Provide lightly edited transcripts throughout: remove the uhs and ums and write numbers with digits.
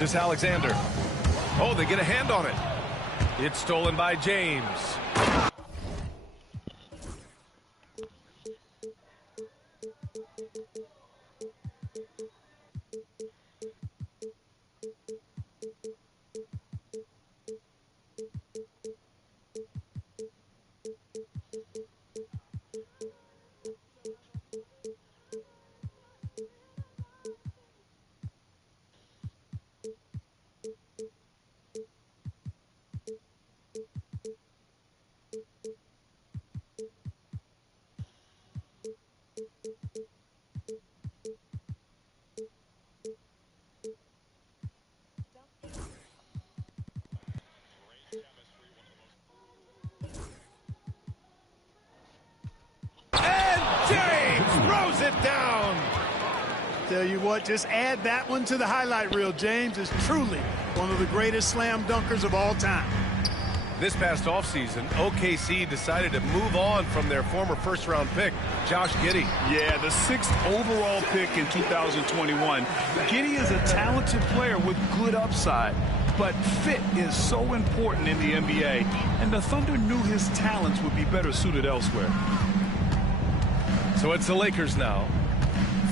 This Alexander. Oh, they get a hand on it. It's stolen by James. Throws it down. Tell you what, just add that one to the highlight reel. James is truly one of the greatest slam dunkers of all time. This past offseason, OKC decided to move on from their former first-round pick, Josh Giddey. Yeah, the 6th overall pick in 2021. Giddey is a talented player with good upside, but fit is so important in the NBA, and the Thunder knew his talents would be better suited elsewhere. So it's the Lakers now,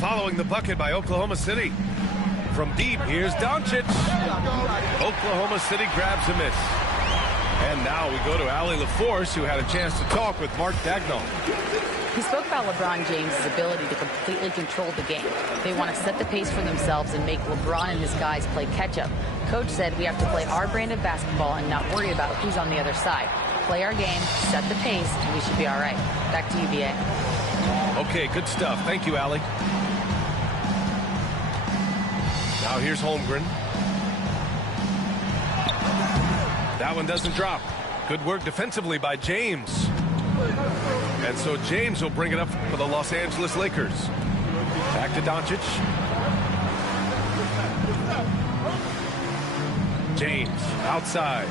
following the bucket by Oklahoma City. From deep, here's Doncic. Oklahoma City grabs a miss. And now we go to Allie LaForce, who had a chance to talk with Mark Dagnall. He spoke about LeBron James' ability to completely control the game. They want to set the pace for themselves and make LeBron and his guys play catch-up. Coach said we have to play our brand of basketball and not worry about who's on the other side. Play our game, set the pace, and we should be all right. Back to you, BA. Okay, good stuff. Thank you, Allie. Now here's Holmgren. That one doesn't drop. Good work defensively by James. And so James will bring it up for the Los Angeles Lakers. Back to Doncic. James outside.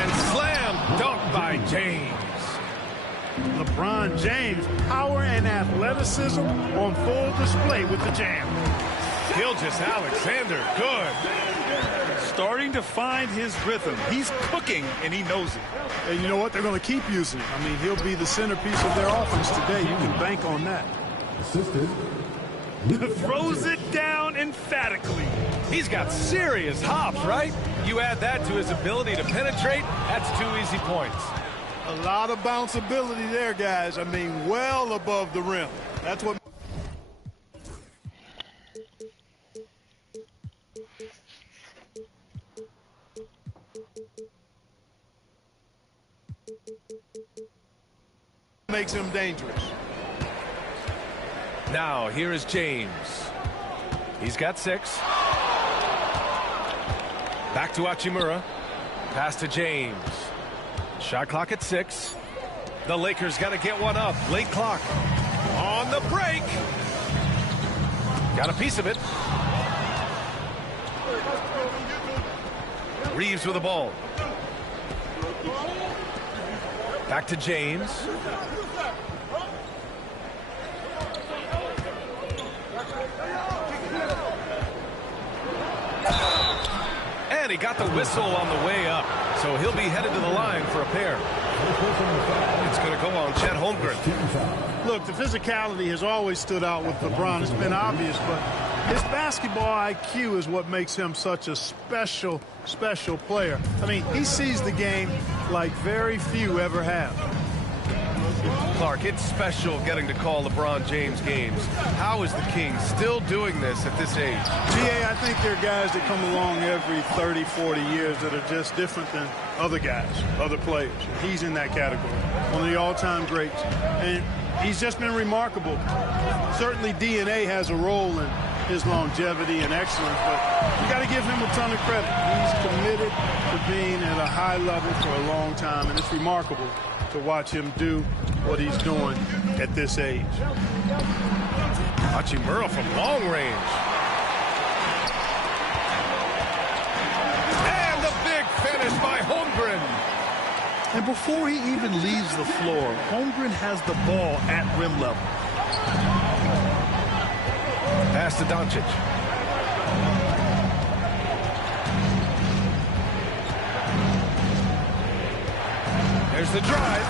And slam dunk by James. LeBron James, power and athleticism on full display with the jam. Gilgeous-Alexander, good. Starting to find his rhythm. He's cooking, and he knows it. And you know what? They're going to keep using him. I mean, he'll be the centerpiece of their offense today. You can bank on that. Throws it down emphatically. He's got serious hops, right? You add that to his ability to penetrate, that's 2 easy points. A lot of bounceability there, guys. I mean, well above the rim. That's what... makes him dangerous. Now, here is James. He's got 6. Back to Hachimura. Pass to James. Shot clock at 6. The Lakers got to get one up. Late clock. On the break. Got a piece of it. Reeves with the ball. Back to James. And he got the whistle on the way up. So he'll be headed to the line for a pair. It's going to go on Chet Holmgren. Look, the physicality has always stood out with LeBron. It's been obvious, but his basketball IQ is what makes him such a special player. I mean, he sees the game like very few ever have. Clark, it's special getting to call LeBron James games. How is the King still doing this at this age? GA, I think there are guys that come along every 30, 40 years that are just different than other guys, other players. He's in that category, one of the all-time greats. And he's just been remarkable. Certainly DNA has a role in his longevity and excellence, but you got to give him a ton of credit. He's committed to being at a high level for a long time, and it's remarkable to watch him do what he's doing at this age. Hachimura from long range. And the big finish by Holmgren. And before he even leaves the floor, Holmgren has the ball at rim level. Pass to Doncic. the drive.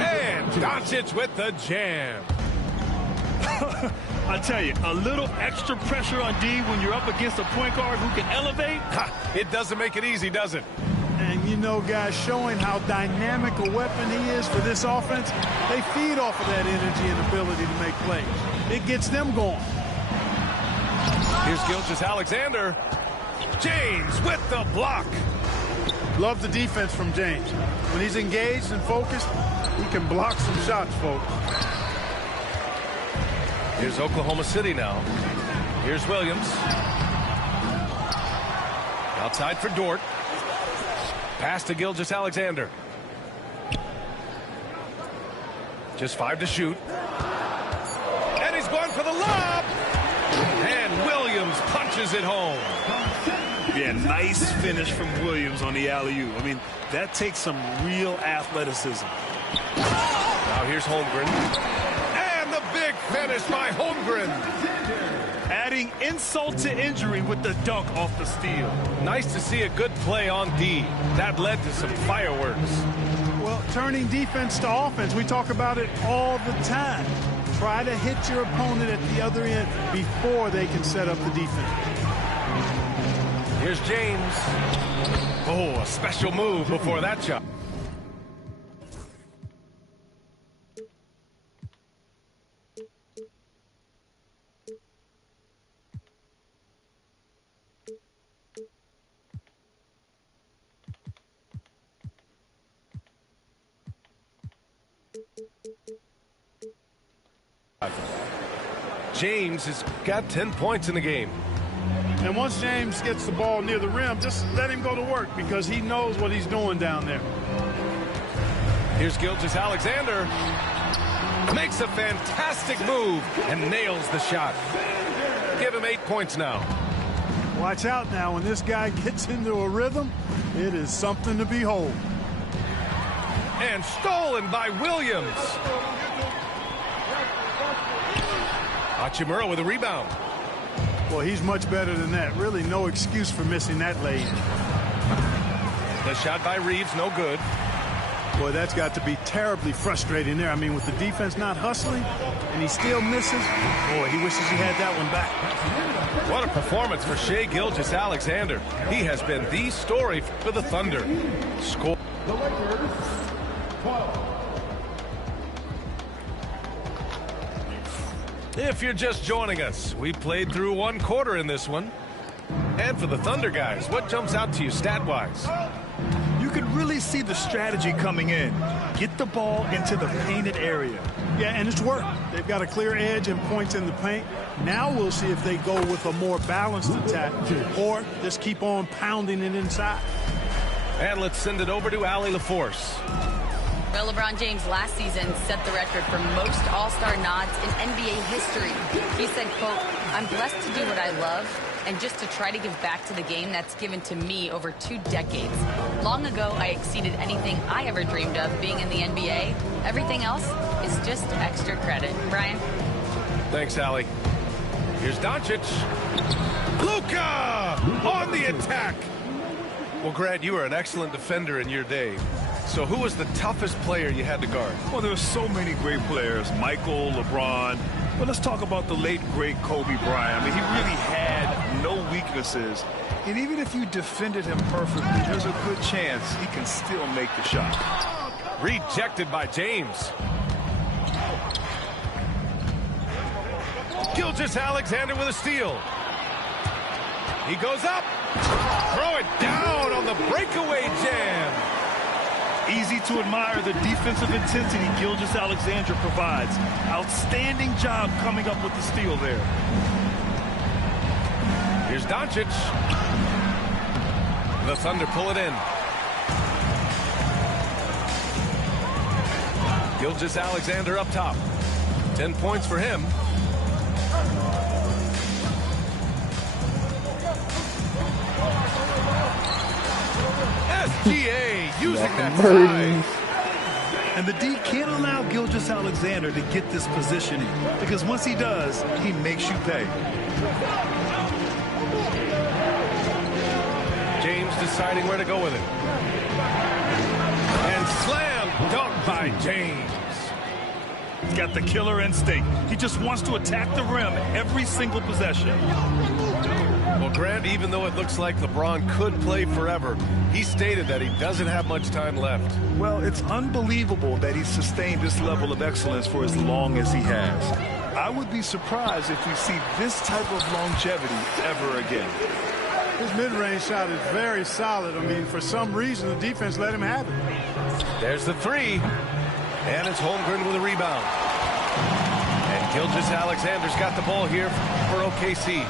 And Doncic with the jam. I tell you, a little extra pressure on D when you're up against a point guard who can elevate. It doesn't make it easy, does it? And, you know, guys, showing how dynamic a weapon he is for this offense, they feed off of that energy and ability to make plays. It gets them going. Here's Gilgeous-Alexander. James with the block. Love the defense from James. When he's engaged and focused, he can block some shots, folks. Here's Oklahoma City now. Here's Williams. Outside for Dort. Pass to Gilgeous-Alexander. Just 5 to shoot. And he's going for the lob. And Williams punches it home. Yeah, nice finish from Williams on the alley-oop. I mean, that takes some real athleticism. Now here's Holmgren. And the big finish by Holmgren. Adding insult to injury with the dunk off the steal. Nice to see a good play on D. That led to some fireworks. Well, turning defense to offense, we talk about it all the time. Try to hit your opponent at the other end before they can set up the defense. Here's James. Oh, a special move before that shot. James has got 10 points in the game. And once James gets the ball near the rim, just let him go to work because he knows what he's doing down there. Here's Gilgeous-Alexander. Makes a fantastic move and nails the shot. Give him 8 points now. Watch out now. When this guy gets into a rhythm, it is something to behold. And stolen by Williams. Hachimura with a rebound. Well, he's much better than that. Really no excuse for missing that lane. The shot by Reeves, no good. Boy, that's got to be terribly frustrating there. I mean, with the defense not hustling and he still misses, boy, he wishes he had that one back. What a performance for Shai Gilgeous-Alexander. He has been the story for the Thunder. Score. If you're just joining us, we played through 1 quarter in this one. And for the Thunder guys, what jumps out to you stat-wise? You could really see the strategy coming in. Get the ball into the painted area. Yeah, and it's worked. They've got a clear edge and points in the paint. Now we'll see if they go with a more balanced attack or just keep on pounding it inside. And let's send it over to Allie LaForce. Well, LeBron James last season set the record for most All-Star nods in NBA history. He said, quote, "I'm blessed to do what I love and just to try to give back to the game that's given to me over 2 decades. Long ago, I exceeded anything I ever dreamed of being in the NBA. Everything else is just extra credit." Brian? Thanks, Allie. Here's Doncic. Luka on the attack. Well, Grant, you were an excellent defender in your day. So who was the toughest player you had to guard? Well, there are so many great players. Michael, LeBron. But let's talk about the late, great Kobe Bryant. I mean, he really had no weaknesses. And even if you defended him perfectly, there's a good chance he can still make the shot. Rejected by James. Gilgeous-Alexander with a steal. He goes up. Throw it down on the breakaway jam. Easy to admire the defensive intensity Gilgeous-Alexander provides. Outstanding job coming up with the steal there. Here's Doncic. The Thunder pull it in. Gilgeous-Alexander up top. 10 points for him. SGA using that size. And the D can't allow Gilgeous-Alexander to get this positioning, because once he does, he makes you pay. James deciding where to go with it. And slam dunk by James. He's got the killer instinct. He just wants to attack the rim every single possession. Well, Grant, even though it looks like LeBron could play forever, he stated that he doesn't have much time left. Well, it's unbelievable that he's sustained this level of excellence for as long as he has. I would be surprised if we see this type of longevity ever again. His mid-range shot is very solid. I mean, for some reason, the defense let him have it. There's the three. And it's Holmgren with a rebound. And Gilgeous-Alexander's got the ball here for OKC.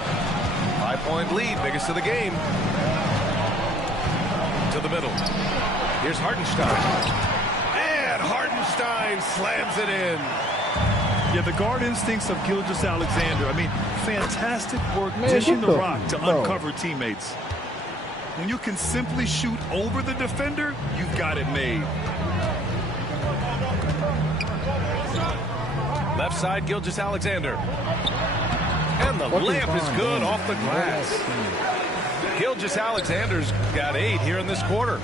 5-point lead, biggest of the game. To the middle. Here's Hartenstein. And Hartenstein slams it in. Yeah, the guard instincts of Gilgeous-Alexander. I mean, fantastic work dishing the rock to uncover teammates. When you can simply shoot over the defender, you've got it made. Left side, Gilgeous-Alexander. And the layup is good off the glass. Gilgeous-Alexander's got 8 here in this quarter.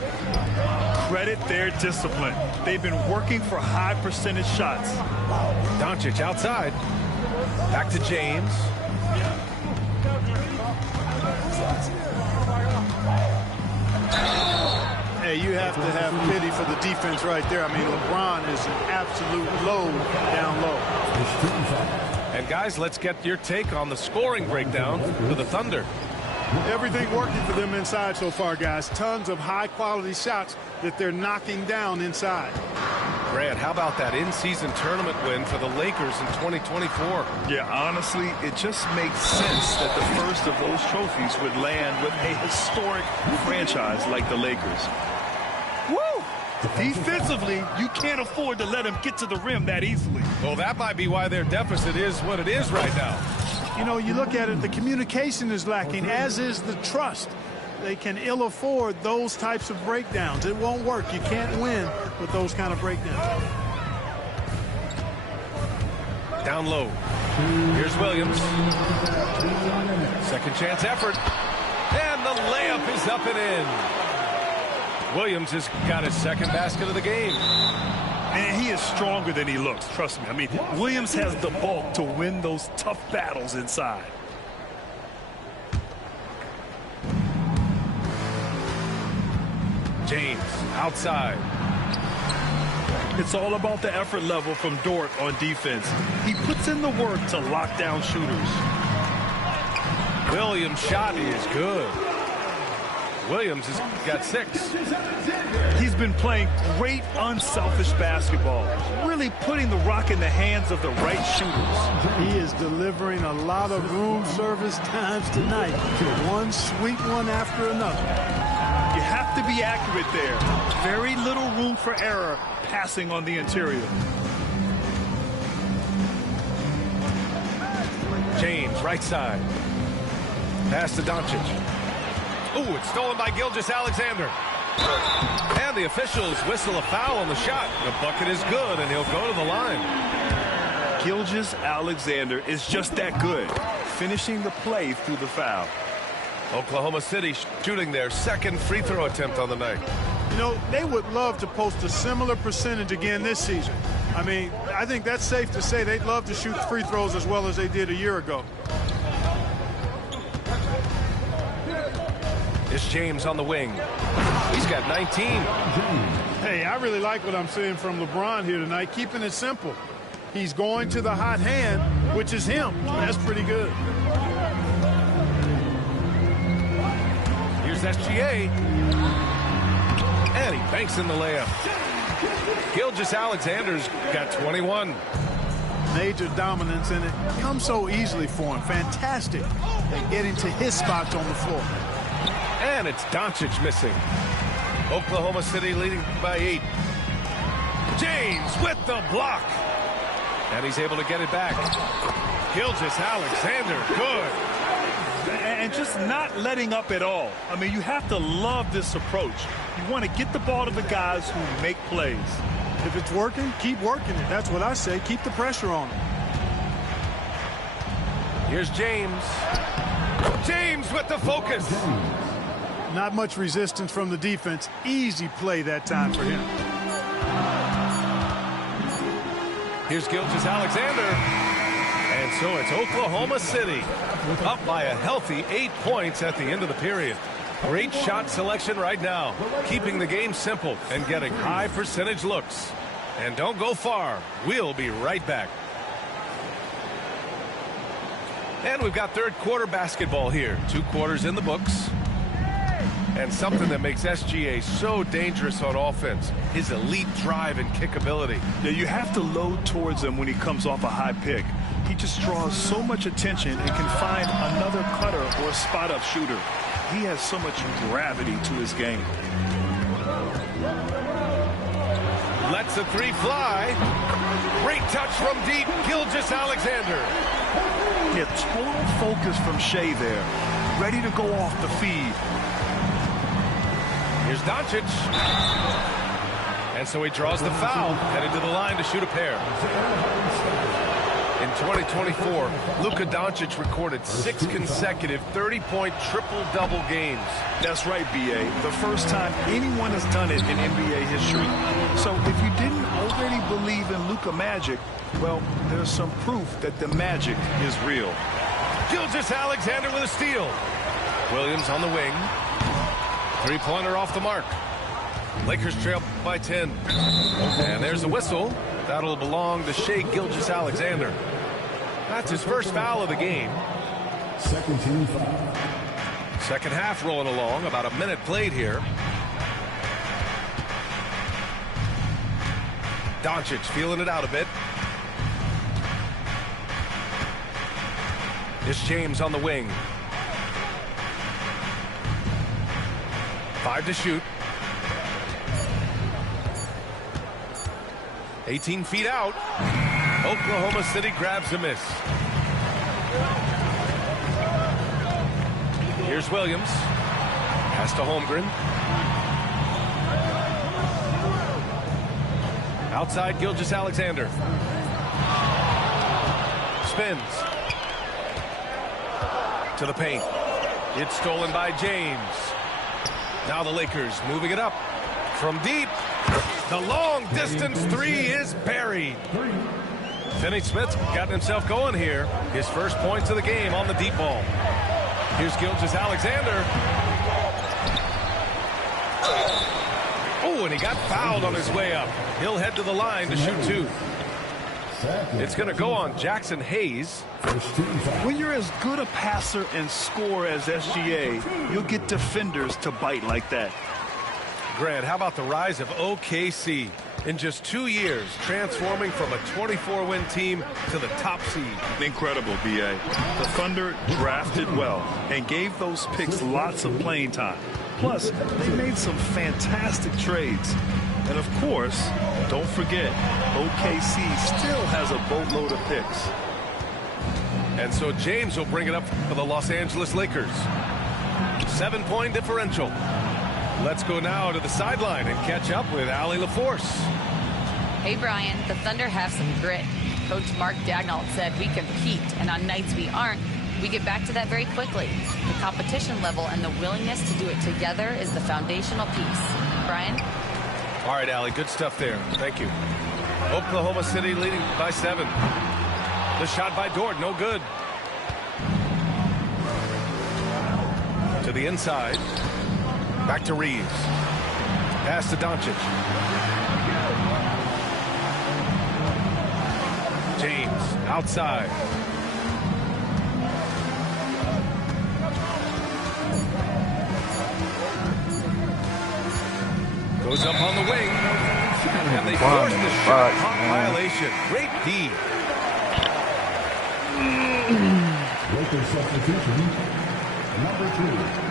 Credit their discipline. They've been working for high percentage shots. Doncic outside. Back to James. Hey, you have to have pity for the defense right there. I mean, LeBron is an absolute load down low. And guys, let's get your take on the scoring breakdown for the Thunder. Everything working for them inside so far, guys. Tons of high-quality shots that they're knocking down inside. Grant, how about that in-season tournament win for the Lakers in 2024? Yeah, honestly, it just makes sense that the first of those trophies would land with a historic franchise like the Lakers. Woo! Defensively, you can't afford to let them get to the rim that easily. Well, that might be why their deficit is what it is right now. You know, you look at it, the communication is lacking, as is the trust. They can ill afford those types of breakdowns. It won't work. You can't win with those kind of breakdowns. Down low. Here's Williams. Second chance effort. And the layup is up and in. Williams has got his second basket of the game. And he is stronger than he looks, trust me. I mean, Williams has the bulk to win those tough battles inside. James outside. It's all about the effort level from Dort on defense. He puts in the work to lock down shooters. Williams' shot is good. Williams has got 6. He's been playing great unselfish basketball, really putting the rock in the hands of the right shooters. He is delivering a lot of room service times tonight. One sweet one after another. You have to be accurate there. Very little room for error passing on the interior. James, right side. Pass to Doncic. Ooh, it's stolen by Gilgeous-Alexander. And the officials whistle a foul on the shot. The bucket is good, and he'll go to the line. Gilgeous-Alexander is just that good, finishing the play through the foul. Oklahoma City shooting their second free throw attempt on the night. You know, they would love to post a similar percentage again this season. I mean, I think that's safe to say they'd love to shoot free throws as well as they did a year ago. It's James on the wing. He's got 19. Hey, I really like what I'm seeing from LeBron here tonight, keeping it simple. He's going to the hot hand, which is him. That's pretty good. Here's SGA. And he banks in the layup. Gilgeous-Alexander's got 21. Major dominance, and it comes so easily for him. Fantastic at getting to his spots on the floor. And it's Doncic missing. Oklahoma City leading by 8. James with the block. And he's able to get it back. Gilgeous-Alexander, good. And just not letting up at all. I mean, you have to love this approach. You want to get the ball to the guys who make plays. If it's working, keep working it. That's what I say. Keep the pressure on him. Here's James. James with the focus. Not much resistance from the defense. Easy play that time for him. Here's Gilgeous-Alexander. And so it's Oklahoma City up by a healthy 8 points at the end of the period. Great shot selection right now, keeping the game simple and getting high percentage looks. And don't go far. We'll be right back. And we've got third quarter basketball here. 2 quarters in the books. And something that makes SGA so dangerous on offense, his elite drive and kick ability. Yeah, you have to load towards him when he comes off a high pick. He just draws so much attention and can find another cutter or spot-up shooter. He has so much gravity to his game. Lets a 3 fly. Great touch from deep, Gilgeous-Alexander. Yeah, total focus from Shea there. Ready to go off the feed. Here's Doncic. And so he draws the foul, headed to the line to shoot a pair. In 2024, Luka Doncic recorded 6 consecutive 30-point triple-double games. That's right, B.A. The first time anyone has done it in NBA history. So if you didn't already believe in Luka magic, well, there's some proof that the magic is real. Gilgeous-Alexander with a steal. Williams on the wing. 3-pointer off the mark. Lakers trail by 10. And there's the whistle. That'll belong to Shea Gilgeous-Alexander. That's his first foul of the game. Second team foul. Second half rolling along. About a minute played here. Doncic feeling it out a bit. Here's James on the wing. 5 to shoot. 18 feet out. Oklahoma City grabs a miss. Here's Williams. Pass to Holmgren. Outside Gilgeous-Alexander. Spins. To the paint. It's stolen by James. Now the Lakers moving it up. From deep. The long distance 3 is buried. Finney-Smith's gotten himself going here. His first points of the game on the deep ball. Here's Gilgeous-Alexander. Oh, and he got fouled on his way up. He'll head to the line to shoot 2. It's going to go on Jackson Hayes. When you're as good a passer and scorer as SGA, you'll get defenders to bite like that. Grant, how about the rise of OKC? In just 2 years, transforming from a 24-win team to the top seed. Incredible, B.A. The Thunder drafted well and gave those picks lots of playing time. Plus, they made some fantastic trades. And of course, don't forget, OKC still has a boatload of picks. And so James will bring it up for the Los Angeles Lakers. 7-point differential. Let's go now to the sideline and catch up with Allie LaForce. Hey, Brian, the Thunder have some grit. Coach Mark Daigneault said we compete, and on nights we aren't, we get back to that very quickly. The competition level and the willingness to do it together is the foundational piece. Brian? All right, Allie, good stuff there. Thank you. Oklahoma City leading by 7. The shot by Dort, no good. To the inside. Back to Reeves. Pass to Doncic. James outside. Goes up on the wing. And they force the shot clock violation. Great D. Lakers substitution. Number 2.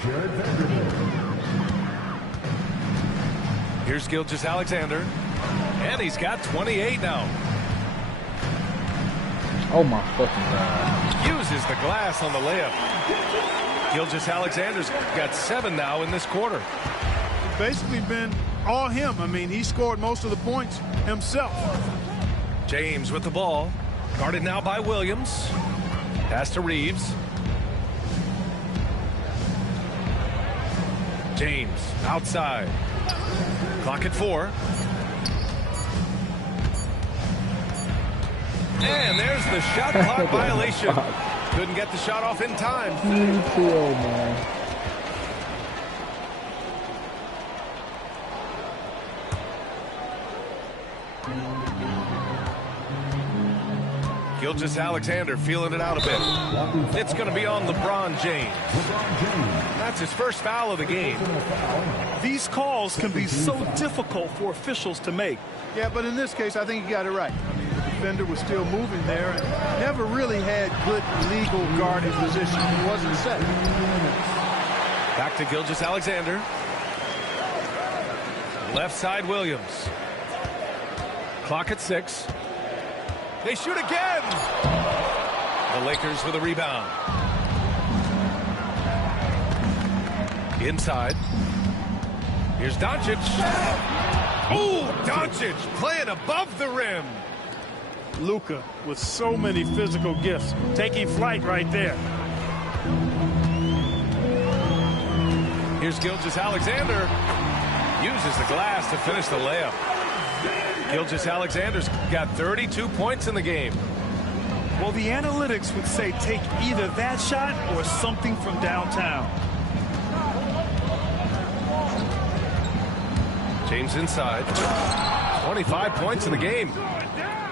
Jared Vanderbilt. Here's Gilgeous-Alexander. And he's got 28 now. Oh my fucking God. Uses the glass on the layup. Gilgeous-Alexander's got 7 now in this quarter. It's basically been all him. I mean, he scored most of the points himself. James with the ball. Guarded now by Williams. Pass to Reeves. James outside. Clock at 4. And there's the shot clock violation. Couldn't get the shot off in time. Cool, man. Gilgeous-Alexander feeling it out a bit. It's going to be on LeBron James. That's his first foul of the game. These calls can be so difficult for officials to make. Yeah, but in this case, I think he got it right. I mean, the defender was still moving there and never really had good legal guarding position. He wasn't set. Back to Gilgeous-Alexander. Left side, Williams. Clock at 6. They shoot again. The Lakers with a rebound. Inside. Here's Doncic. Oh, Doncic playing above the rim. Luka with so many physical gifts, taking flight right there. Here's Gilgeous-Alexander. Uses the glass to finish the layup. Gilgeous-Alexander's got 32 points in the game. Well, the analytics would say take either that shot or something from downtown. James inside. 25 points in the game.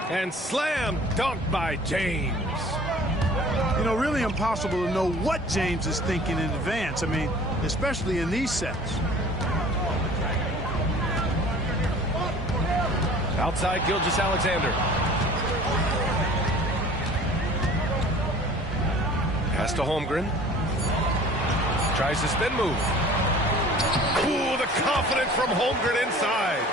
And slam dunk by James. You know, really impossible to know what James is thinking in advance. I mean, especially in these sets. Outside Gilgeous-Alexander. Pass to Holmgren. Tries the spin move. Ooh, the confidence from Holmgren inside.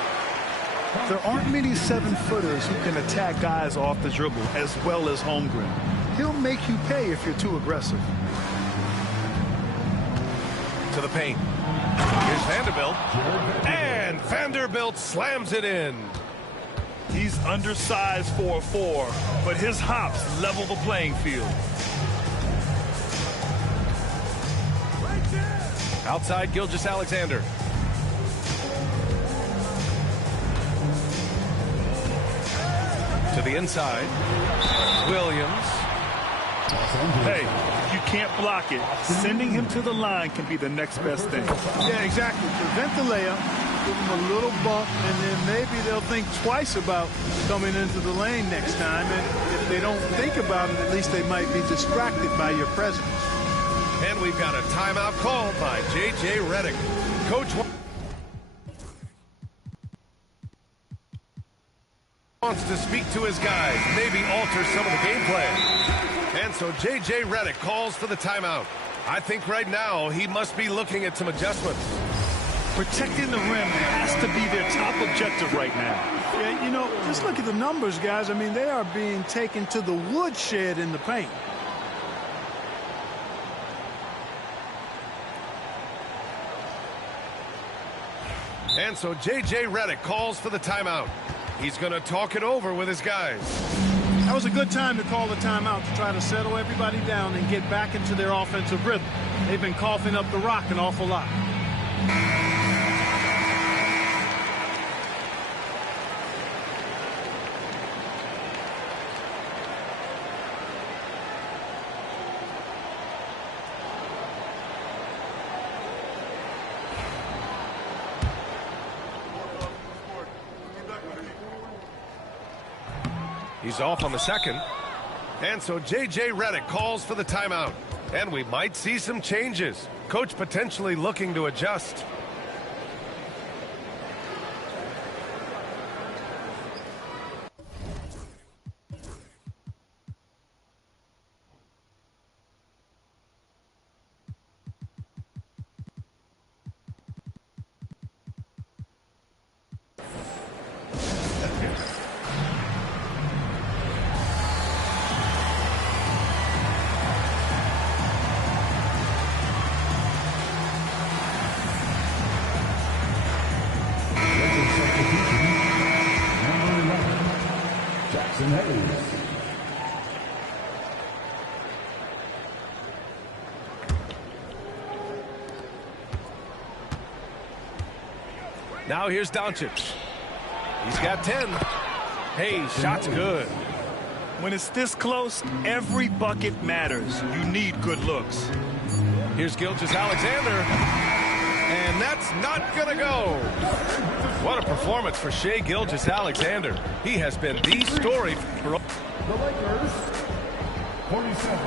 There aren't many 7-footers who can attack guys off the dribble as well as Holmgren. He'll make you pay if you're too aggressive. To the paint. Here's Vanderbilt. And Vanderbilt slams it in. He's undersized for a 4, but his hops level the playing field. Outside Gilgeous-Alexander. To the inside. Williams. Hey, if you can't block it, sending him to the line can be the next best thing. Yeah, exactly. Prevent the layup, give them a little bump, and then maybe they'll think twice about coming into the lane next time. And if they don't think about it, at least they might be distracted by your presence. And we've got a timeout called by J.J. Redick. Coach wants to speak to his guys, maybe alter some of the game plan. And so J.J. Redick calls for the timeout. I think right now he must be looking at some adjustments. Protecting the rim has to be their top objective right now. Yeah, you know, just look at the numbers, guys. I mean, they are being taken to the woodshed in the paint. And so J.J. Redick calls for the timeout. He's going to talk it over with his guys. That was a good time to call the timeout to try to settle everybody down and get back into their offensive rhythm. They've been coughing up the rock an awful lot. He's off on the second. And so J.J. Redick calls for the timeout. And we might see some changes. Coach potentially looking to adjust. Now here's Doncic. He's got 10. Hey, shot's good. When it's this close, every bucket matters. You need good looks. Here's Gilgeous-Alexander, and that's not going to go. What a performance for Shai Gilgeous-Alexander. He has been the story for The Lakers, 47.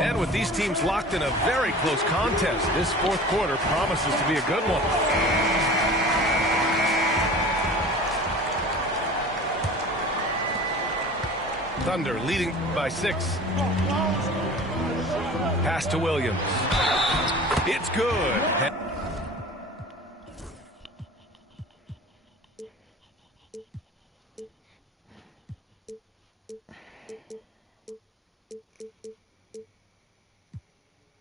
And with these teams locked in a very close contest, this fourth quarter promises to be a good one. Thunder leading by 6. Pass to Williams. It's good.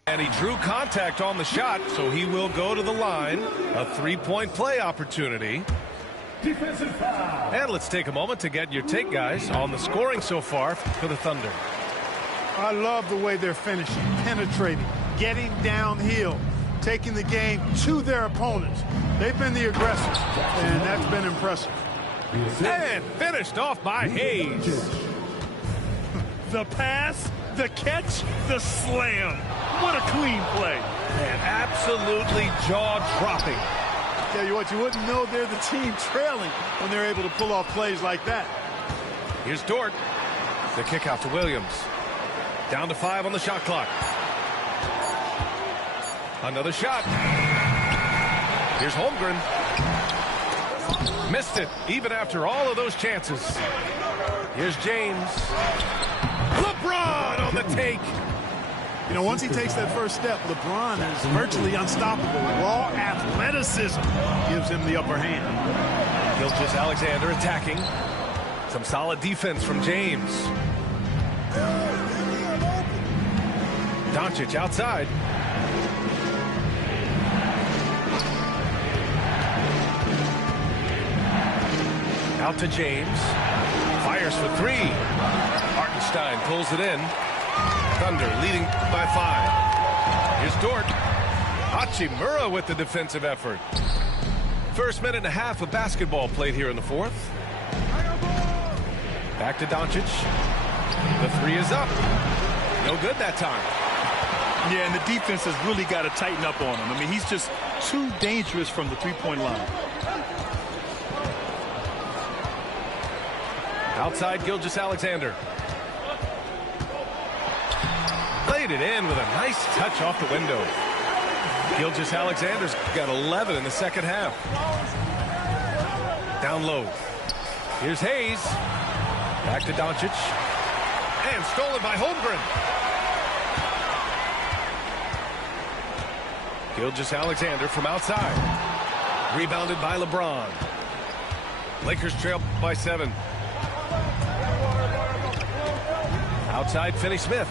And he drew contact on the shot, so he will go to the line. A three-point play opportunity. Defensive foul. And let's take a moment to get your take, guys, on the scoring so far for the Thunder. I love the way they're finishing, penetrating, getting downhill, taking the game to their opponents. They've been the aggressors, and that's been impressive. And finished off by Hayes. The pass, the catch, the slam. What a clean play. And absolutely jaw-dropping. Tell you what, you wouldn't know they're the team trailing when they're able to pull off plays like that. Here's Dort. The kick out to Williams. Down to 5 on the shot clock. Another shot. Here's Holmgren. Missed it, even after all of those chances. Here's James. LeBron on the take. You know, once he takes that first step, LeBron is virtually unstoppable. Raw athleticism gives him the upper hand. Gilgeous-Alexander attacking. Some solid defense from James. Doncic outside. Out to James. Fires for 3. Hartenstein pulls it in. Thunder leading by 5. Here's Dort. Hachimura with the defensive effort. First minute and a half of basketball played here in the fourth. Back to Doncic. The 3 is up. No good that time. Yeah, and the defense has really got to tighten up on him. I mean, he's just too dangerous from the three-point line. Outside Gilgeous-Alexander. Played it in with a nice touch off the window. Gilgeous-Alexander's got 11 in the second half. Down low. Here's Hayes. Back to Doncic. And stolen by Holmgren. Gilgeous-Alexander from outside. Rebounded by LeBron. Lakers trail by 7. Outside Finney-Smith.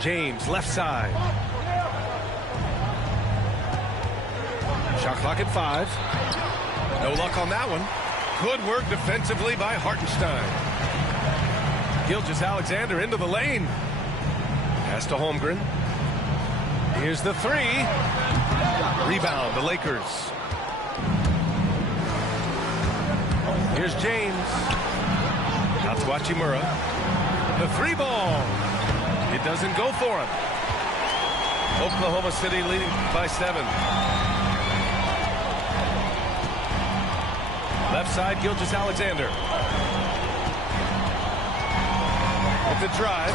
James left side. Shot clock at 5. No luck on that one. Good work defensively by Hartenstein. Gilgeous-Alexander into the lane. Pass to Holmgren. Here's the 3. Rebound, the Lakers. Here's James. Out to Hachimura. The 3 ball. It doesn't go for him. Oklahoma City leading by 7. Left side, Gilgeous-Alexander. With the drive.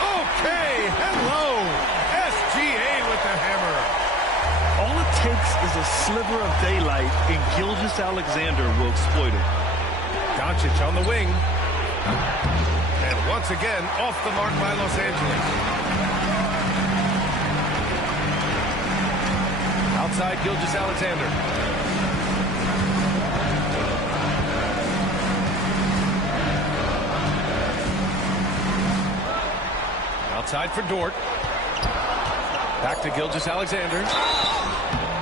Okay, hello. SGA with the hammer. All it takes is a sliver of daylight, and Gilgeous-Alexander will exploit it. Doncic on the wing. And once again, off the mark by Los Angeles. Outside Gilgeous-Alexander. Outside for Dort. Back to Gilgeous-Alexander.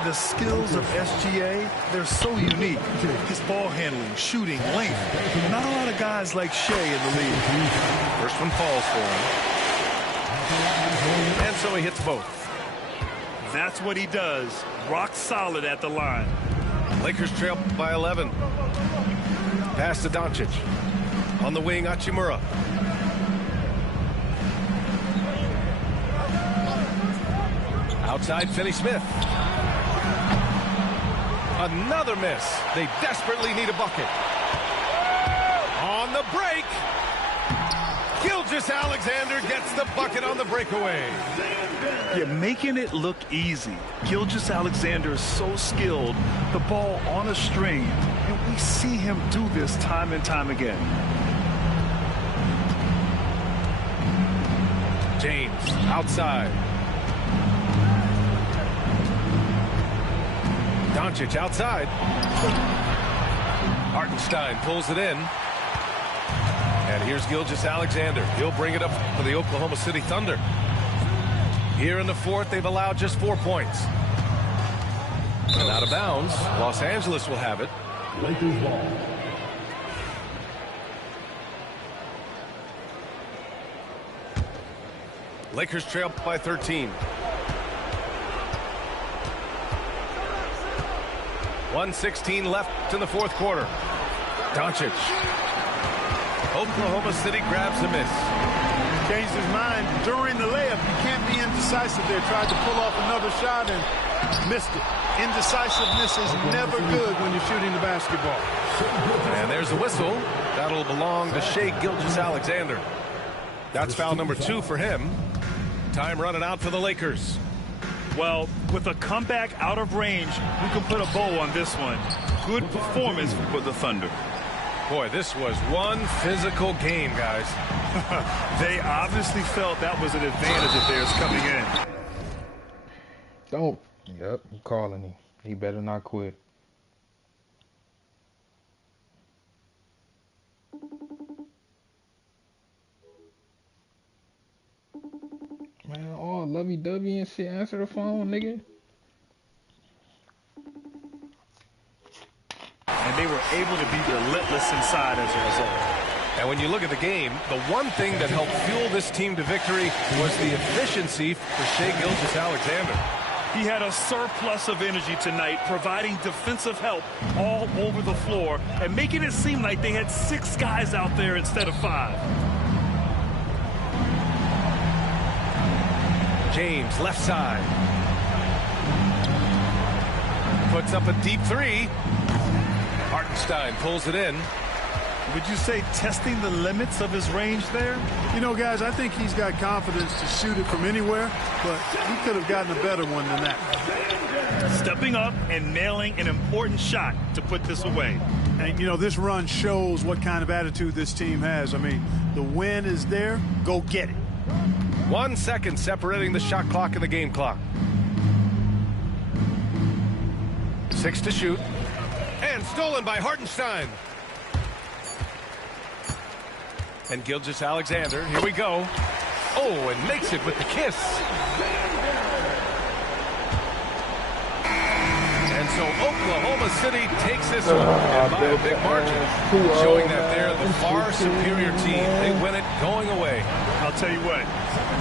The skills of SGA, they're so unique. His ball handling, shooting, length. Not a lot of guys like Shai in the league. First one falls for him. And so he hits both. That's what he does. Rock solid at the line. Lakers trail by 11. Pass to Doncic. On the wing, Hachimura. Outside, Finney-Smith. Another miss. They desperately need a bucket. On the break. Gilgeous-Alexander gets the bucket on the breakaway. You're making it look easy. Gilgeous-Alexander is so skilled. The ball on a string. And we see him do this time and time again. James outside. Doncic outside. Hartenstein pulls it in. And here's Gilgeous-Alexander. He'll bring it up for the Oklahoma City Thunder. Here in the fourth, they've allowed just 4 points. And out of bounds, Los Angeles will have it. Lakers ball. Lakers trail by 13. 1:16 left in the fourth quarter. Doncic. Oklahoma City grabs a miss. Changed his mind during the layup. You can't be indecisive there. Tried to pull off another shot and missed it. Indecisiveness is never good when you're shooting the basketball. And there's the whistle. That'll belong to Shai Gilgeous-Alexander. That's foul number 2 for him. Time running out for the Lakers. Well, with a comeback out of range, we can put a bow on this one. Good performance for the Thunder. Boy, this was one physical game, guys. They obviously felt that was an advantage of theirs coming in. Don't. Yep, I'm calling him. He better not quit. Man, all lovey-dovey and shit. Answer the phone, nigga. And they were able to be relentless inside as a result. And when you look at the game, the one thing that helped fuel this team to victory was the efficiency for Shai Gilgeous-Alexander. He had a surplus of energy tonight, providing defensive help all over the floor and making it seem like they had 6 guys out there instead of 5. James, left side. Puts up a deep 3. Hartenstein pulls it in. Would you say testing the limits of his range there? You know, guys, I think he's got confidence to shoot it from anywhere, but he could have gotten a better one than that. Stepping up and nailing an important shot to put this away. And, you know, this run shows what kind of attitude this team has. I mean, the win is there. Go get it. 1 second separating the shot clock and the game clock. 6 to shoot. And stolen by Hartenstein. And Gilgeous-Alexander, here we go. Oh, and makes it with the kiss. And so Oklahoma City takes this one and by a big margin, showing that they're the far superior team. They win it going away. I'll tell you what,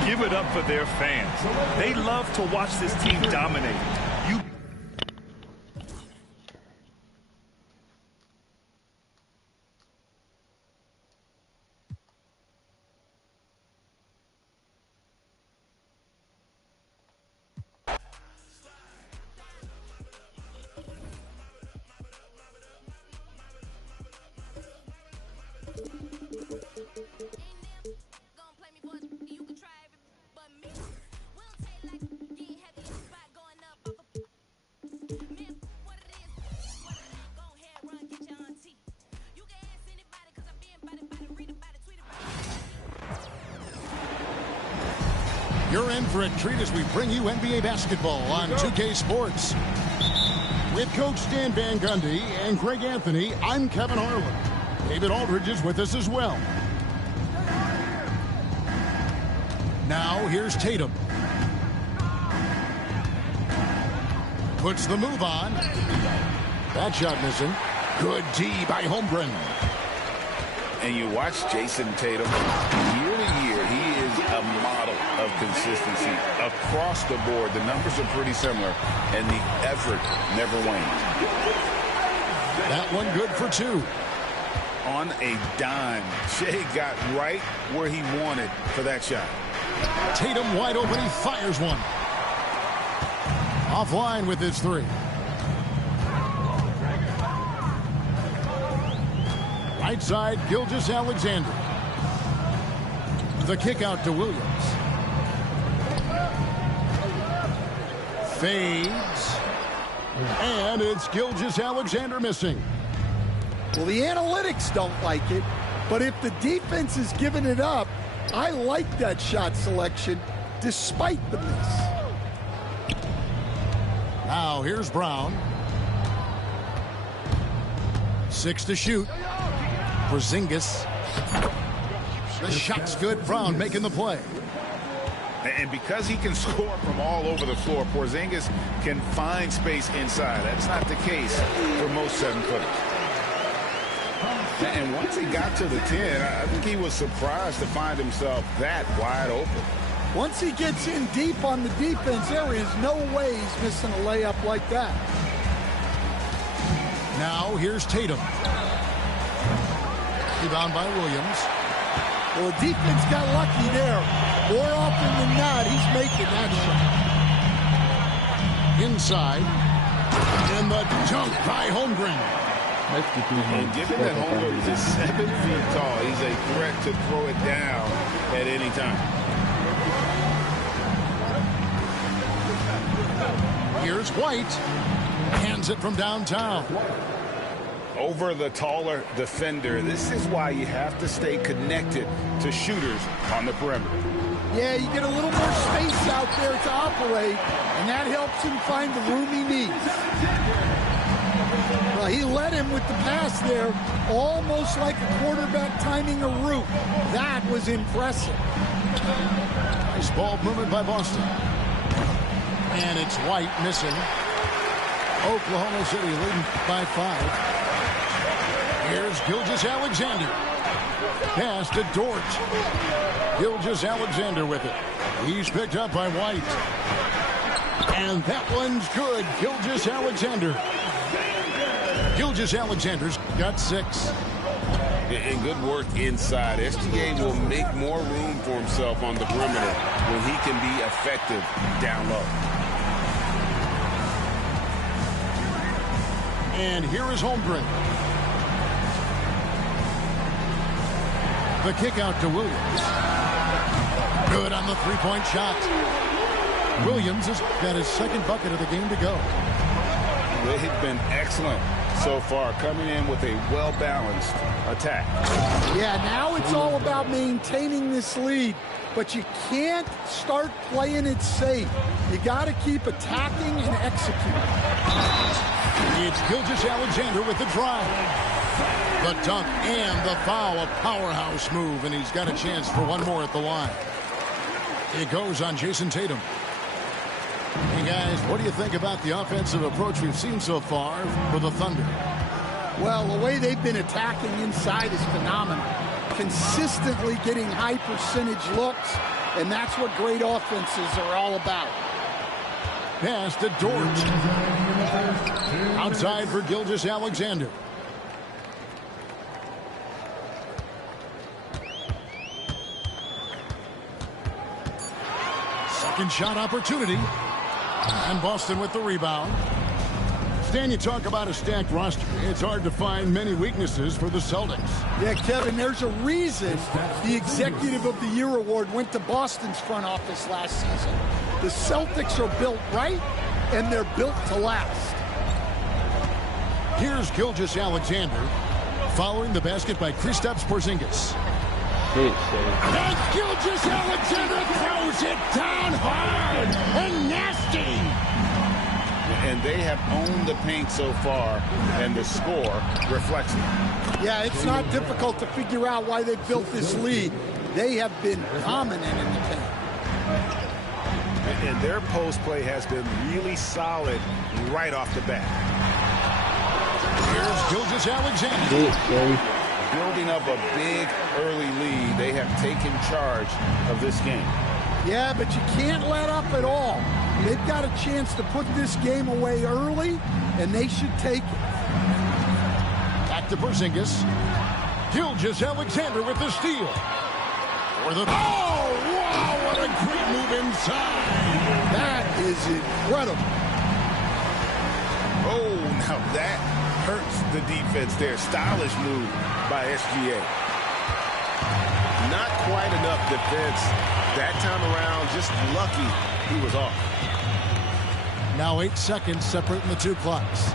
give it up for their fans. They love to watch this team dominate. You're in for a treat as we bring you NBA basketball on 2K Sports. With Coach Stan Van Gundy and Greg Anthony, I'm Kevin Harlan. David Aldridge is with us as well. Now here's Tatum. Puts the move on. That shot missing. Good D by Holmgren. And you watch Jason Tatum year to year, he is a model of consistency across the board. The numbers are pretty similar, and the effort never wanes. That one good for 2. On a dime, Shea got right where he wanted for that shot. Tatum wide open. He fires one. Offline with his 3. Right side, Gilgeous-Alexander. The kick out to Williams. Fades. And it's Gilgeous-Alexander missing. Well, the analytics don't like it, but if the defense is giving it up, I like that shot selection despite the miss. Now here's Brown. 6 to shoot. Porzingis. The shot's good. Brown making the play. And because he can score from all over the floor, Porzingis can find space inside. That's not the case for most 7-footers. And once he got to the 10, I think he was surprised to find himself that wide open. Once he gets in deep on the defense, there is no way he's missing a layup like that. Now here's Tatum. Rebound by Williams. Well, the defense got lucky there. More often than not, he's making that shot. Inside. And the dunk by Holmgren. And given that Holmgren is 7 feet tall, he's a threat to throw it down at any time. Here's White. Hands it from downtown. Over the taller defender. This is why you have to stay connected to shooters on the perimeter. Yeah, you get a little more space out there to operate, and that helps him find the room he needs. Well, he led him with the pass there, almost like a quarterback timing a route. That was impressive. Nice ball movement by Boston. And it's White missing. Oklahoma City leading by 5. Here's Gilgeous-Alexander. Pass to Dort. Gilgeous-Alexander with it. He's picked up by White. And that one's good. Gilgeous-Alexander. Gilgeous-Alexander's got 6. And good work inside. SGA will make more room for himself on the perimeter when he can be effective down low. And here is Holmgren. The kick out to Williams. Good on the 3-point shot. Williams has got his 2nd bucket of the game to go. They've been excellent so far, coming in with a well-balanced attack. Yeah, now it's all about maintaining this lead, but you can't start playing it safe. You got to keep attacking and executing. It's Gilgeous-Alexander with the drive. The dunk and the foul, a powerhouse move, and he's got a chance for one more at the line. It goes on Jason Tatum. Hey, guys, what do you think about the offensive approach we've seen so far for the Thunder? Well, the way they've been attacking inside is phenomenal. Consistently getting high percentage looks, and that's what great offenses are all about. Pass to Dort. Outside for Gilgeous-Alexander. Second shot opportunity. And Boston with the rebound. Stan, you talk about a stacked roster. It's hard to find many weaknesses for the Celtics. Yeah, Kevin, there's a reason the Executive of the Year award went to Boston's front office last season. The Celtics are built right, and they're built to last. Here's Gilgeous-Alexander following the basket by Kristaps Porzingis. And Gilgeous-Alexander throws it down hard and nasty. And they have owned the paint so far, and the score reflects it. Yeah, it's not difficult to figure out why they built this lead. They have been dominant in the paint. And their post play has been really solid right off the bat. Here's Gilgeous-Alexander. Building up a big early lead, they have taken charge of this game. Yeah, but you can't let up at all. They've got a chance to put this game away early, and they should take it. Back to Porzingis. Gilgeous-Alexander with the steal. For the... Oh, wow, what a great move inside. That is incredible. Oh, now that hurts the defense there. Stylish move by SGA. Not quite enough defense that time around. Just lucky he was off. Now 8 seconds separating the two clocks.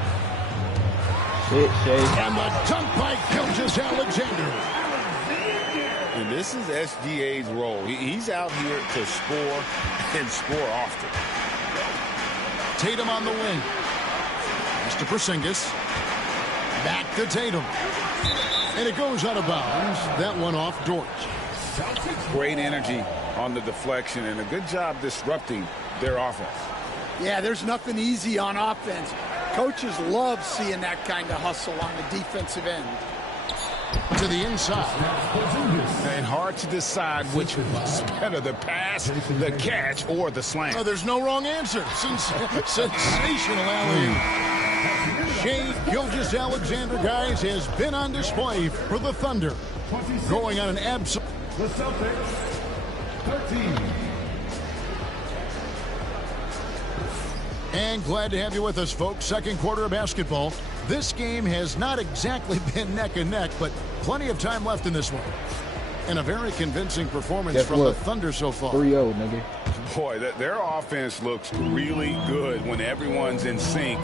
Shit, Shay. And the dunk by Gilgeous-Alexander. And this is SGA's role. He's out here to score and score often. Tatum on the wing. Mr. Porzingis. Back to Tatum. And it goes out of bounds. That one off Dort. Great energy on the deflection and a good job disrupting their offense. Yeah, there's nothing easy on offense. Coaches love seeing that kind of hustle on the defensive end. To the inside. And hard to decide which was better, the pass, the catch, or the slam. Oh, there's no wrong answer. Sensational alley-oop. Shai Gilgeous-Alexander, guys, has been on display for the Thunder. Going on an absolute... The Celtics, 13. And glad to have you with us, folks. Second quarter of basketball. This game has not exactly been neck and neck, but plenty of time left in this one. And a very convincing performance from the Thunder so far. 3-0, nigga. Boy, their offense looks really good when everyone's in sync.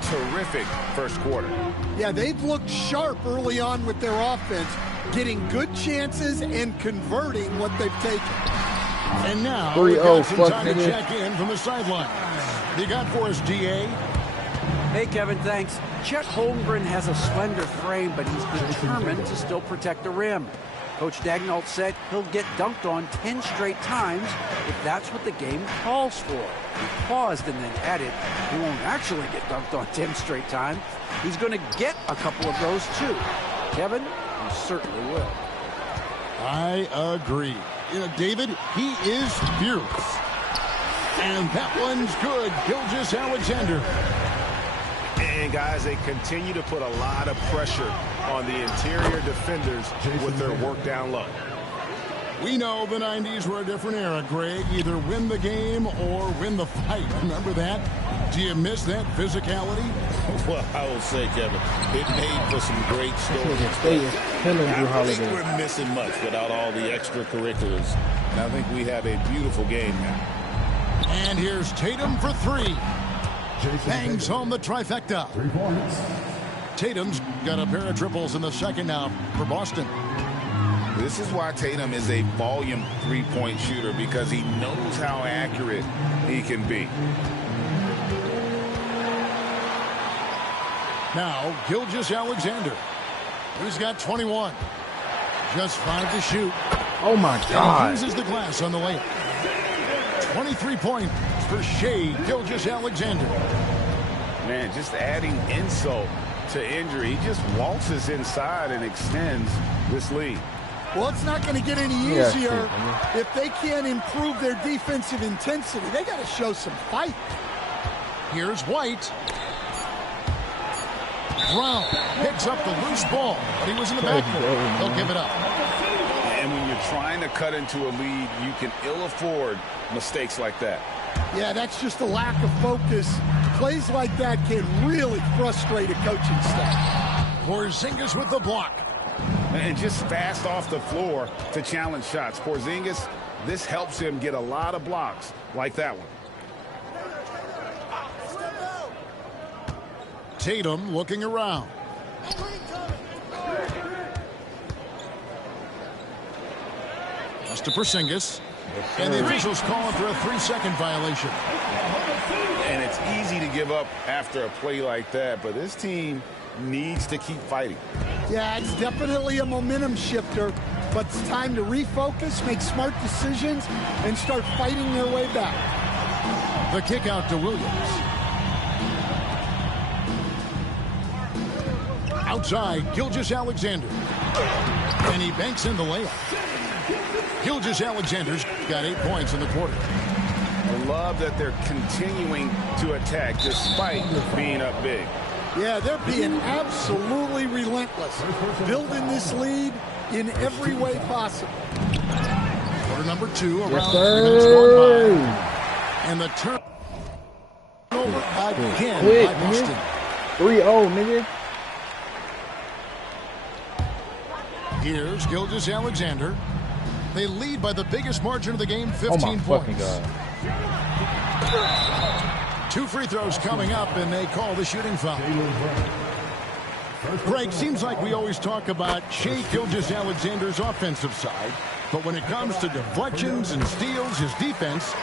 Terrific first quarter. Yeah, they've looked sharp early on with their offense, getting good chances and converting what they've taken. And now, 3-0, we got some fuck time to nigga. check in from the sideline. You got for us, DA? Hey, Kevin, thanks. Chet Holmgren has a slender frame, but he's determined to still protect the rim. Coach Daigneault said he'll get dunked on 10 straight times if that's what the game calls for. He paused and then added, he won't actually get dunked on 10 straight times. He's going to get a couple of those, too. Kevin, he certainly will. I agree. You know, David, he is fearless. And that one's good. Gilgeous-Alexander. And guys, they continue to put a lot of pressure on the interior defenders with their work down low. We know the 90s were a different era, Greg. Either win the game or win the fight. Remember that? Do you miss that physicality? Well, I will say, Kevin, it made for some great stories. I don't think we're missing much without all the extracurriculars. And I think we have a beautiful game now. And here's Tatum for three. Bangs home the trifecta. 3 points. Tatum's got a pair of triples in the second now for Boston. This is why Tatum is a volume three-point shooter, because he knows how accurate he can be. Now, Gilgeous-Alexander. He's got 21. Just 5 to shoot. Oh, my God. And he uses the glass on the layup. 23 points for Shai Gilgeous-Alexander. Man, just adding insult to injury. He just waltzes inside and extends this lead. Well, it's not going to get any easier if they can't improve their defensive intensity. They got to show some fight. Here's White. Brown picks up the loose ball, but he was in the backcourt. He'll give it up. And when you're trying to cut into a lead, you can ill afford mistakes like that. Yeah, that's just a lack of focus. Plays like that can really frustrate a coaching staff. Porzingis with the block. And just fast off the floor to challenge shots. Porzingis, this helps him get a lot of blocks like that one. Tatum looking around. Mr. Porzingis. And the officials calling for a 3-second violation. And it's easy to give up after a play like that, but this team needs to keep fighting. Yeah, it's definitely a momentum shifter, but it's time to refocus, make smart decisions, and start fighting their way back. The kick out to Williams. Outside, Gilgeous-Alexander. And he banks in the layup. Gilgeous-Alexander's got 8 points in the quarter. I love that they're continuing to attack despite being up big. Yeah, they're being absolutely relentless, building this lead in every way possible. Quarter number 2, around Yes, 3 minutes gone by. sir. And the turnover again Quick, by Boston. 3-0, nigga. Here's Gilgeous-Alexander. They lead by the biggest margin of the game, 15 Oh my fucking points. God. 2 free throws coming up, and they call the shooting foul. Greg, seems like we always talk about Shai Gilgeous-Alexander's offensive side, but when it comes to deflections and steals, his defense,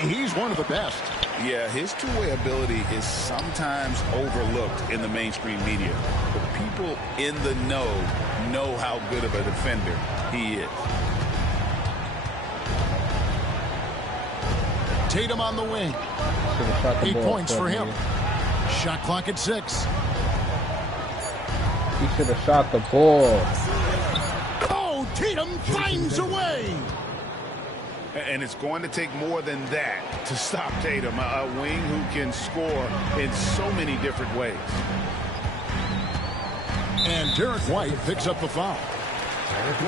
he's one of the best. Yeah, his two-way ability is sometimes overlooked in the mainstream media. But people in the know how good of a defender he is. Tatum on the wing. 8 points for him. Shot clock at 6. He should have shot the ball. Oh, Tatum finds a way. And it's going to take more than that to stop Tatum, a wing who can score in so many different ways. And Derek White picks up the foul.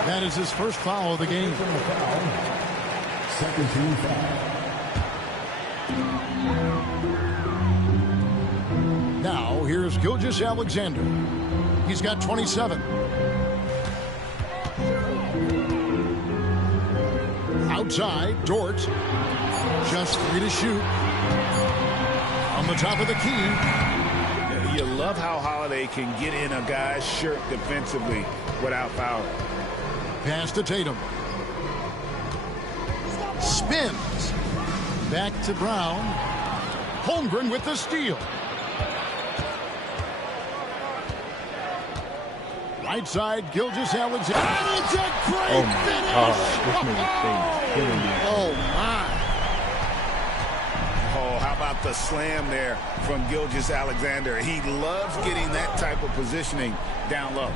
That is his first foul of the game. Second team foul. Now, here's Gilgeous-Alexander. He's got 27. Outside, Dort. Just 3 to shoot. On the top of the key. You love how Holiday can get in a guy's shirt defensively without fouling. Pass to Tatum. Spins. Back to Brown. Holmgren with the steal. Right side, Gilgeous-Alexander. And it's a great finish! Oh, my. Oh, how about the slam there from Gilgeous-Alexander? He loves getting that type of positioning down low.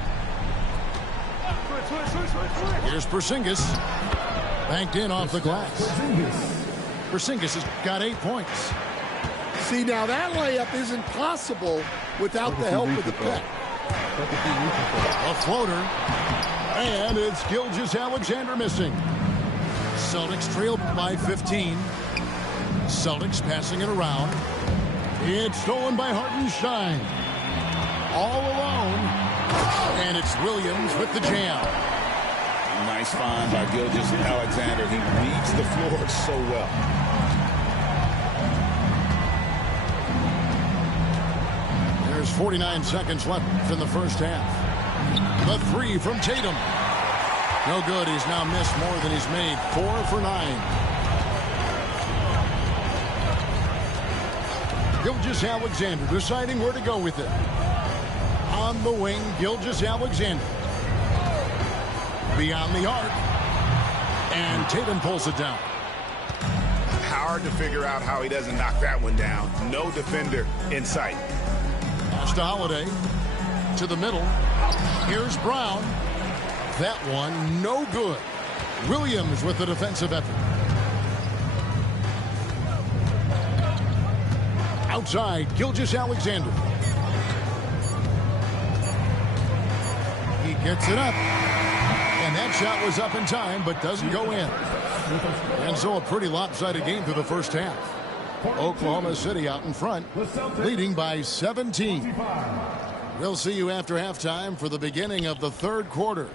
Here's Porzingis. Banked in off the glass. Porzingis has got 8 points. See, now that layup isn't possible without the help of the pick. A floater. And it's Gilgeous-Alexander missing. Celtics trail by 15. Celtics passing it around. It's stolen by Hartenstein. All alone. And it's Williams with the jam. Nice find by Gilgeous-Alexander. He reads the floor so well. There's 49 seconds left in the first half. The 3 from Tatum. No good. He's now missed more than he's made. 4 for 9. Gilgeous-Alexander deciding where to go with it. On the wing, Gilgeous-Alexander. Beyond the arc. And Tatum pulls it down. Hard to figure out how he doesn't knock that one down. No defender in sight. Pass to Holiday. To the middle. Here's Brown. That one, no good. Williams with the defensive effort. Outside, Gilgeous-Alexander. He gets it up. And that shot was up in time, but doesn't go in. And so a pretty lopsided game through the first half. Oklahoma City out in front, leading by 17. We'll see you after halftime for the beginning of the third quarter.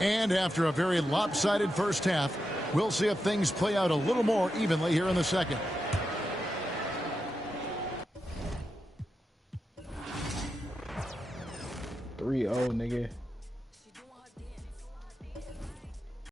And after a very lopsided first half, we'll see if things play out a little more evenly here in the second. Three-0, nigga.